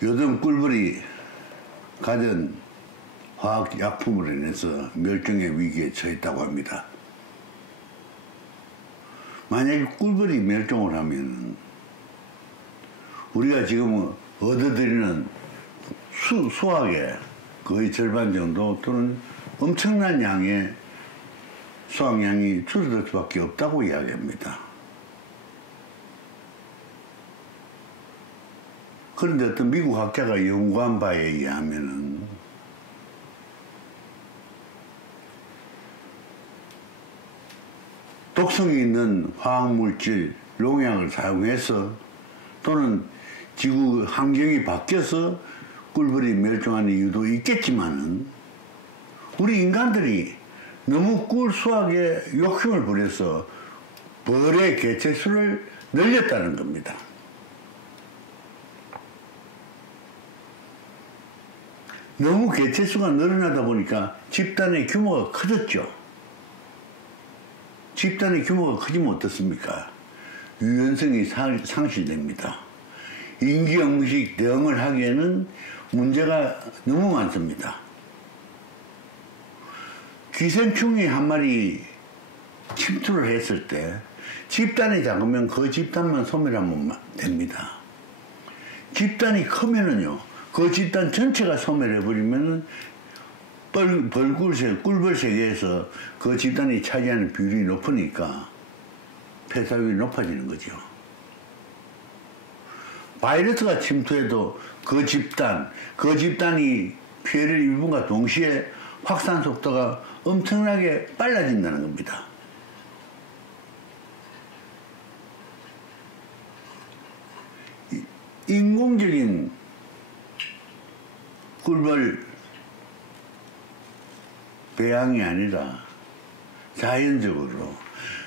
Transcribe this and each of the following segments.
요즘 꿀벌이 가진 화학약품으로 인해서 멸종의 위기에 처했다고 합니다. 만약에 꿀벌이 멸종을 하면 우리가 지금 얻어들이는 수확의 거의 절반 정도 또는 엄청난 양의 수확량이 줄어들 수밖에 없다고 이야기합니다. 그런데 어떤 미국 학자가 연구한 바에 의하면은 독성이 있는 화학물질, 농약을 사용해서 또는 지구 환경이 바뀌어서 꿀벌이 멸종하는 이유도 있겠지만은 우리 인간들이 너무 꿀 수확에 욕심을 부려서 벌의 개체수를 늘렸다는 겁니다. 너무 개체수가 늘어나다 보니까 집단의 규모가 커졌죠. 집단의 규모가 커지면 어떻습니까? 유연성이 상실됩니다. 인기영식 대응을 하기에는 문제가 너무 많습니다. 기생충이 한 마리 침투를 했을 때 집단이 작으면 그 집단만 소멸하면 됩니다. 집단이 크면은요, 그 집단 전체가 소멸해버리면 꿀벌 세계에서 그 집단이 차지하는 비율이 높으니까 폐사율이 높아지는 거죠. 바이러스가 침투해도 그 집단이 피해를 입음과 동시에 확산 속도가 엄청나게 빨라진다는 겁니다. 인공적인 꿀벌 배양이 아니라 자연적으로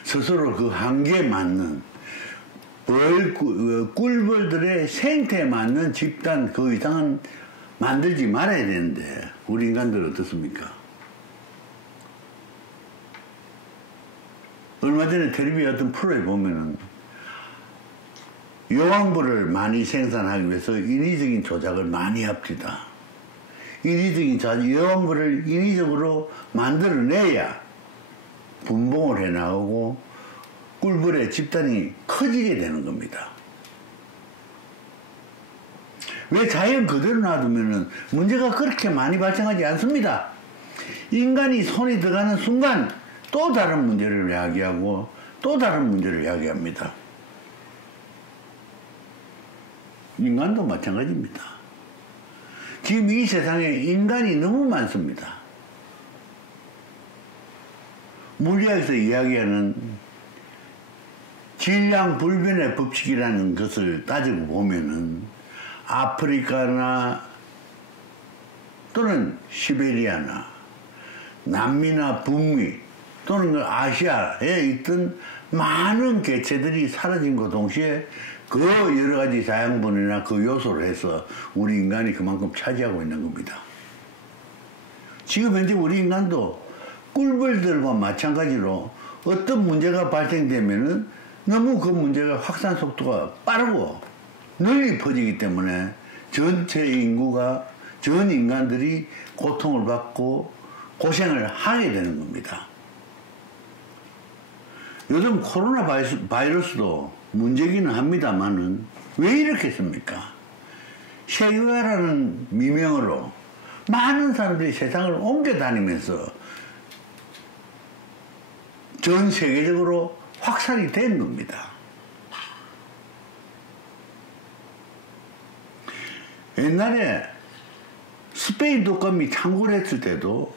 스스로 그 한계에 맞는 꿀벌들의 생태에 맞는 집단 그 이상은 만들지 말아야 되는데 우리 인간들 어떻습니까? 얼마 전에 텔레비전 어떤 프로에 보면은 여왕벌을 많이 생산하기 위해서 인위적인 조작을 많이 합니다. 여왕벌을 인위적으로 만들어내야 분봉을 해나오고 꿀벌의 집단이 커지게 되는 겁니다. 왜 자연 그대로 놔두면 문제가 그렇게 많이 발생하지 않습니다. 인간이 손이 들어가는 순간 또 다른 문제를 야기하고 또 다른 문제를 야기합니다. 인간도 마찬가지입니다. 지금 이 세상에 인간이 너무 많습니다. 물리학에서 이야기하는 질량 불변의 법칙이라는 것을 따지고 보면은 아프리카나 또는 시베리아나 남미나 북미 또는 아시아에 있던 많은 개체들이 사라짐과 동시에 그 여러 가지 자양분이나 그 요소를 해서 우리 인간이 그만큼 차지하고 있는 겁니다. 지금 현재 우리 인간도 꿀벌들과 마찬가지로 어떤 문제가 발생되면은 너무 그 문제가 확산 속도가 빠르고 널리 퍼지기 때문에 전체 인구가 전 인간들이 고통을 받고 고생을 하게 되는 겁니다. 요즘 코로나 바이러스도 문제기는 합니다만은 왜 이렇게 했습니까? 세계화라는 미명으로 많은 사람들이 세상을 옮겨 다니면서 전 세계적으로 확산이 된 겁니다. 옛날에 스페인 독감이 창궐 했을 때도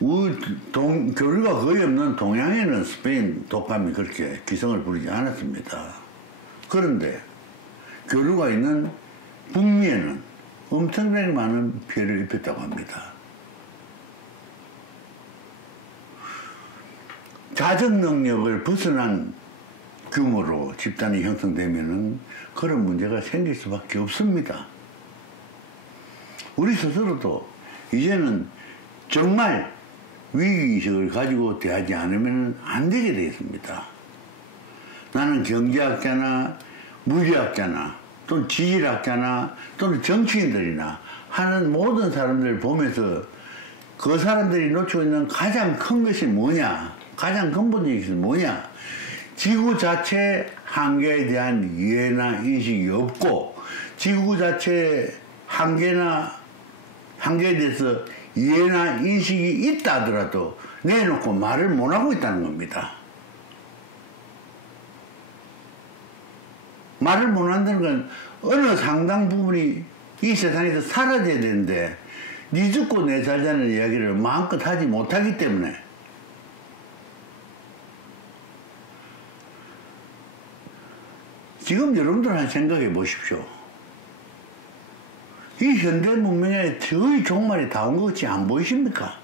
교류가 거의 없는 동양에는 스페인 독감이 그렇게 기승을 부리지 않았습니다. 그런데 교류가 있는 북미에는 엄청나게 많은 피해를 입혔다고 합니다. 자정 능력을 벗어난 규모로 집단이 형성되면은 그런 문제가 생길 수밖에 없습니다. 우리 스스로도 이제는 정말 위기의식을 가지고 대하지 않으면 안 되게 되어 있습니다. 나는 경제학자나 물리학자나 또는 지질학자나 또는 정치인들이나 하는 모든 사람들을 보면서 그 사람들이 놓치고 있는 가장 큰 것이 뭐냐, 가장 근본적인 것이 뭐냐, 지구 자체 한계에 대한 이해나 인식이 없고 지구 자체 한계에 대해서 이해나 인식이 있다 하더라도 내놓고 말을 못하고 있다는 겁니다. 말을 못한다는 건 어느 상당 부분이 이 세상에서 사라져야 되는데 네 죽고 내 살자는 이야기를 마음껏 하지 못하기 때문에 지금 여러분들 한 생각해 보십시오. 이 현대 문명에 거의 종말이 다 온 것 같이 안 보이십니까?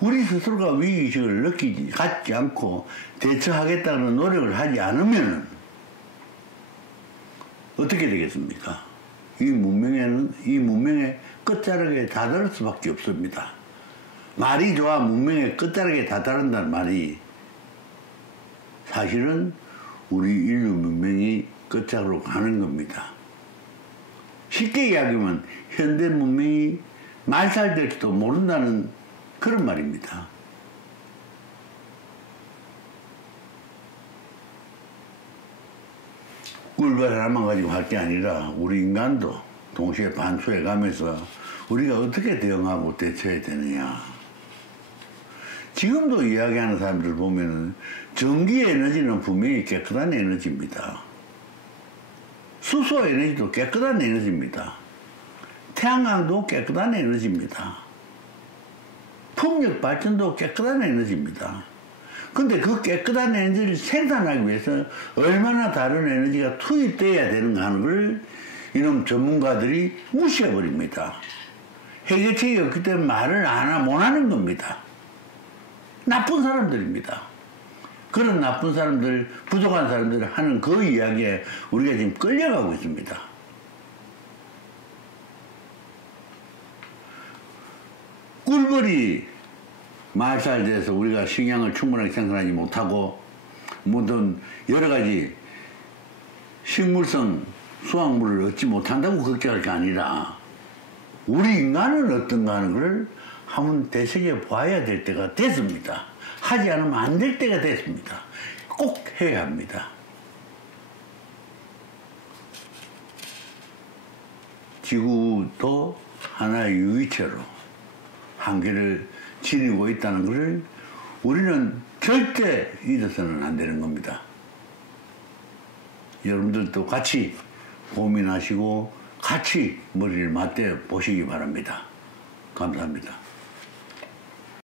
우리 스스로가 위기의식을 갖지 않고 대처하겠다는 노력을 하지 않으면 어떻게 되겠습니까? 이 문명의 끝자락에 다다를 수밖에 없습니다. 말이 좋아 문명의 끝자락에 다다른다는 말이 사실은 우리 인류 문명이 끝자락으로 가는 겁니다. 쉽게 이야기하면 현대 문명이 말살될지도 모른다는 그런 말입니다. 꿀벌 하나만 가지고 할 게 아니라 우리 인간도 동시에 반수해 가면서 우리가 어떻게 대응하고 대처해야 되느냐. 지금도 이야기하는 사람들 보면은 전기 에너지는 분명히 깨끗한 에너지입니다. 수소 에너지도 깨끗한 에너지입니다. 태양광도 깨끗한 에너지입니다. 풍력 발전도 깨끗한 에너지입니다. 근데 그 깨끗한 에너지를 생산하기 위해서 얼마나 다른 에너지가 투입돼야 되는가 하는 걸 이놈 전문가들이 무시해버립니다. 해결책이 없기 때문에 말을 못하는 겁니다. 나쁜 사람들입니다. 그런 나쁜 사람들, 부족한 사람들 하는 그 이야기에 우리가 지금 끌려가고 있습니다. 꿀벌이 말살돼서 우리가 식량을 충분하게 생산하지 못하고 모든 여러 가지 식물성 수확물을 얻지 못한다고 걱정할 게 아니라 우리 인간은 어떤가 하는 걸 한번 되새겨 봐야 될 때가 됐습니다. 하지 않으면 안 될 때가 됐습니다. 꼭 해야 합니다. 지구도 하나의 유기체로 한계를 지니고 있다는 것을 우리는 절대 잊어서는 안 되는 겁니다. 여러분들도 같이 고민하시고 같이 머리를 맞대 보시기 바랍니다. 감사합니다.